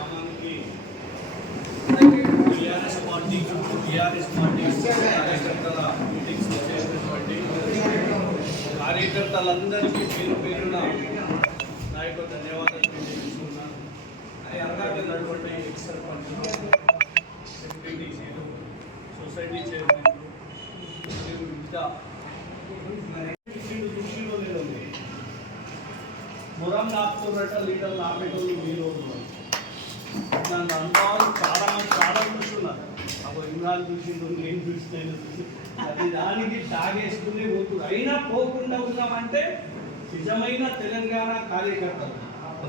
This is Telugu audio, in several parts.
గ్రామానికి టీఆర్ఎస్ పార్టీ కార్యకర్తల మీటింగ్స్ చేసినటువంటి కార్యకర్తలందరికీ పేరున నా యొక్క ధన్యవాదాలు తెలియజేస్తున్నాను. అలాగే నడువంటి ఎక్స్ సర్పంచ్, ఎంపీటీసీలు, సొసైటీ చైర్మన్లు, వివిధ దృష్టిలో లేదు. మురం నాపుతున్నట్ట లీడర్ నాపేటోళ్ళు మీరు నన్ను అనుభవాలు చాలా చూస్తున్నారు. అప్పుడు ఇమ్రాన్ చూసిండు, నేను చూసిన అది దానికి తాగేసుకుని పోతుంది. అయినా పోకుండా ఉన్నామంటే నిజమైన తెలంగాణ కార్యకర్తలు.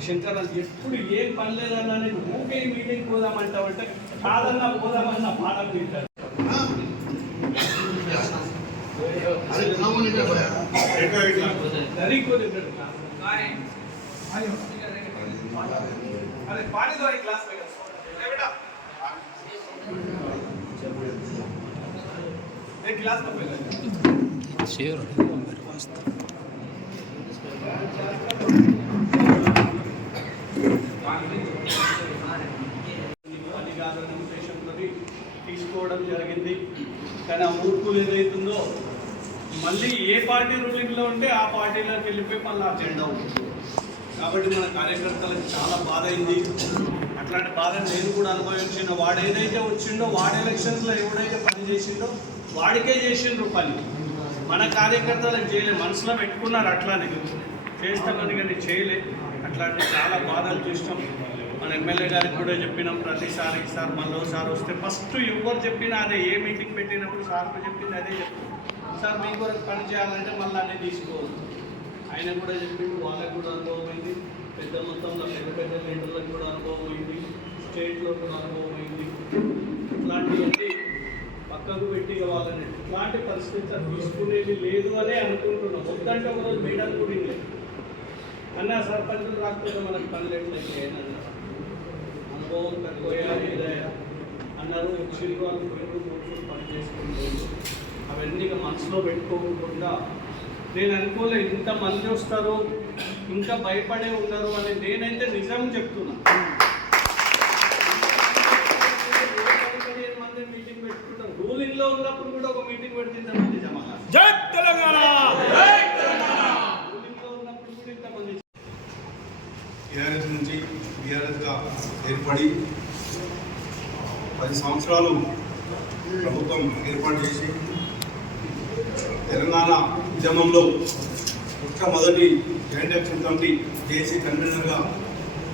శంకర్ ఎప్పుడు ఏం పని లేదన్నా నేను ఊకే మీటింగ్ పోదామంటామంటే కాదన్నా పోదామన్న పాఠం తింటారు. अरे पानी दो एक ग्लास में ले बेटा एक गिलास में पहले शेयर मेरे पास తీసుకోవడం జరిగింది. కానీ ఆ మూర్ఖులు ఏదైతుందో మళ్ళీ ఏ పార్టీ రూలింగ్లో ఉంటే ఆ పార్టీలోకి వెళ్ళిపోయి మళ్ళీ ఆ జెండా ఉంటుంది. కాబట్టి మన కార్యకర్తలకు చాలా బాధ అయింది. అట్లాంటి బాధ నేను కూడా అనుభవించిన. వాడు ఏదైతే వచ్చిండో వాడు ఎలక్షన్స్లో ఎవడైతే పని చేసిండో వాడికే చేసిండ్రు పని. మన కార్యకర్తలకు చేయలే, మనసులో పెట్టుకున్నారు అట్లానే చేస్తామని, కానీ చేయలే. అట్లాంటి చాలా బాధలు చూస్తాం. మన ఎమ్మెల్యే గారికి కూడా చెప్పినాం ప్రతిసారి. సార్ మళ్ళీసారి వస్తే ఫస్ట్ ఎవరు చెప్పినా అదే, ఏ మీటింగ్ పెట్టినప్పుడు సార్కు చెప్పింది అదే చెప్తాం. సార్ మీ కొరకు పని చేయాలంటే మళ్ళీ అన్నీ తీసుకోవాలి. ఆయన కూడా చెప్పిండు, వాళ్ళకి కూడా అనుభవం అయింది. పెద్ద మొత్తంలో పెద్ద లీడర్లకు కూడా అనుభవం అయింది, స్టేట్లో కూడా అనుభవం అయింది. ఇట్లాంటివన్నీ పక్కకు పెట్టి వాళ్ళని ఇట్లాంటి పరిస్థితి తీసుకునేది లేదు అనే అనుకుంటున్నాం. వద్దంటే ఒకరోజు మీడియాలు కూడా లేదు అన్న, సర్పంచులు రాకపోతే మనకు పనులు ఎట్లయితే అనుభవం తక్కువ అన్నారు. వచ్చిన వాళ్ళు కూర్చొని పని చేసుకుంటారు. అవన్నీ మనసులో పెట్టుకోకుండా నేను అనుకోలే ఇంతమంది వస్తారు, ఇంకా భయపడే ఉన్నారు అని. నేనైతే నిజం చెప్తున్నా. 15 మంది మీటింగ్ పెట్టుకుంటారు. రూలింగ్లో ఉన్నప్పుడు కూడా ఒక మీటింగ్ పెడుతుంటారు. నిజమా? జై తెలంగాణ! రూలింగ్లో ఉన్నప్పుడు కూడా ఇంతమంది టీఆర్ఎస్ నుంచి టీఆర్ఎస్గా ఏర్పడి 10 సంవత్సరాలు ప్రభుత్వం ఏర్పాటు చేసి తెలంగాణ ఉద్యమంలో మొట్టమొదటి జాయింట్ యాక్షన్ కమిటీ జేఏసీ కన్వీనర్గా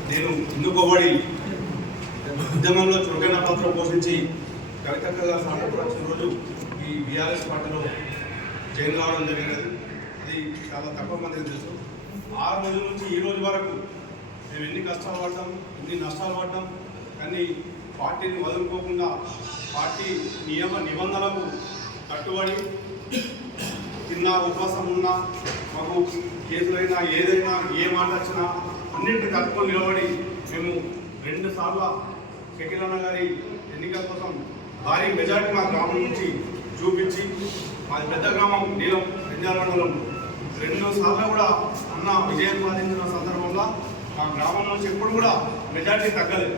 నేను ఎన్నుకోబడి ఉద్యమంలో చురుకైన పాత్ర పోషించి కలకత్తాగా స్వాతంత్రం వచ్చిన రోజు ఈ బీఆర్ఎస్ పార్టీలో జైలు రావడం జరిగినది. అది చాలా తక్కువ మందికి తెలుసు. ఆ రోజు నుంచి ఈ రోజు వరకు మేము ఎన్ని కష్టాలు పడ్డాం, ఎన్ని నష్టాలు పడ్డాం, కానీ పార్టీని వదులుకోకుండా పార్టీ నియమ నిబంధనలకు కట్టుబడి తిన్నా ఉపవాసం ఉన్నా, మాకు కేసులైనా ఏదైనా ఏ మాట వచ్చినా అన్నింటినీ కట్టుకొని నిలబడి మేము 2 సార్లు షకీలన్న గారి ఎన్నికల కోసం భారీ మెజార్టీ మా గ్రామం నుంచి చూపించి, మాది పెద్ద గ్రామం నీలం పెంజాల మండలం, 2 సార్లు కూడా అన్న విజయం సాధించిన సందర్భంలో మా గ్రామం నుంచి ఎప్పుడు కూడా మెజార్టీ తగ్గలేదు.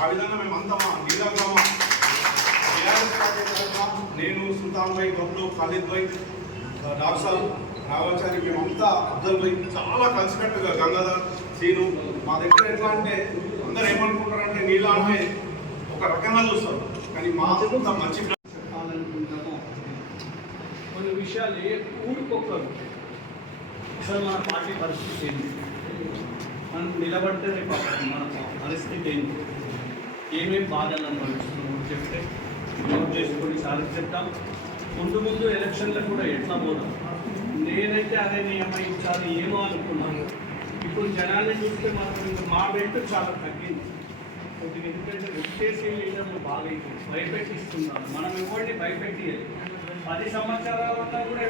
ఆ విధంగా మేమంతా మా నీల గ్రామం నేను సుల్తాన్ భాయ్, గొప్పలు ఖాళీద్ భాయ్, డాక్టర్ రావాచారి, మేమంతా అబ్దుల్ భాయ్ చాలా కలిసికట్టుగా గంగాధర్ సీను. మా దగ్గర ఎట్లా అంటే అందరూ ఏమనుకుంటారంటే నీలా అంటే ఒక రకంగా చూస్తారు, కానీ మా అంత మంచి చెప్పాలనుకుంటామో కొన్ని విషయాలు ఏ ఊరికొక్కరు అసలు మన పార్టీ పరిస్థితి ఏంటి, మనం నిలబడితే రేపు మన పరిస్థితి ఏంటి, ఏమేమి బాధలు అనుభవిస్తున్నామో చెప్తే నోట్ చేసుకొని సార్కి చెప్తాం. ముందు ఎలక్షన్లకు కూడా ఎట్లా పోదాం. నేనైతే అదే నియమించాలి ఏమో అనుకున్నాను. ఇప్పుడు జనాన్ని చూస్తే మాత్రం ఇంకా మా బెల్ట్ చాలా తగ్గింది కొద్దిగా. ఎందుకంటే వచ్చేసి లీడర్లు బాగా భయపెట్టిస్తున్నారు. మనం ఎవరిని భయపెట్టియాలి. 10 సంవత్సరాల కూడా